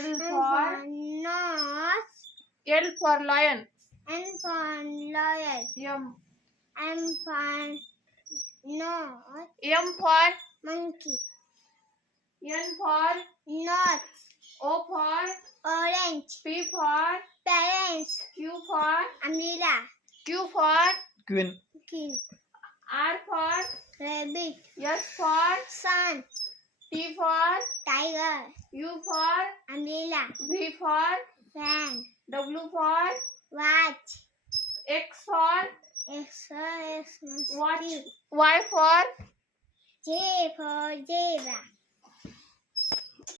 L for nose. L for lion. N for lion. M. M for nose. M for Monkey. N for Nose. O for Orange. P for Parents. Q for Umbrella. Q for Queen. King. R for Rabbit. S for Sun. T for Tiger. U for Umbrella. V for Fan. W for Watch. X for X for watch. X. Y for J for zebra.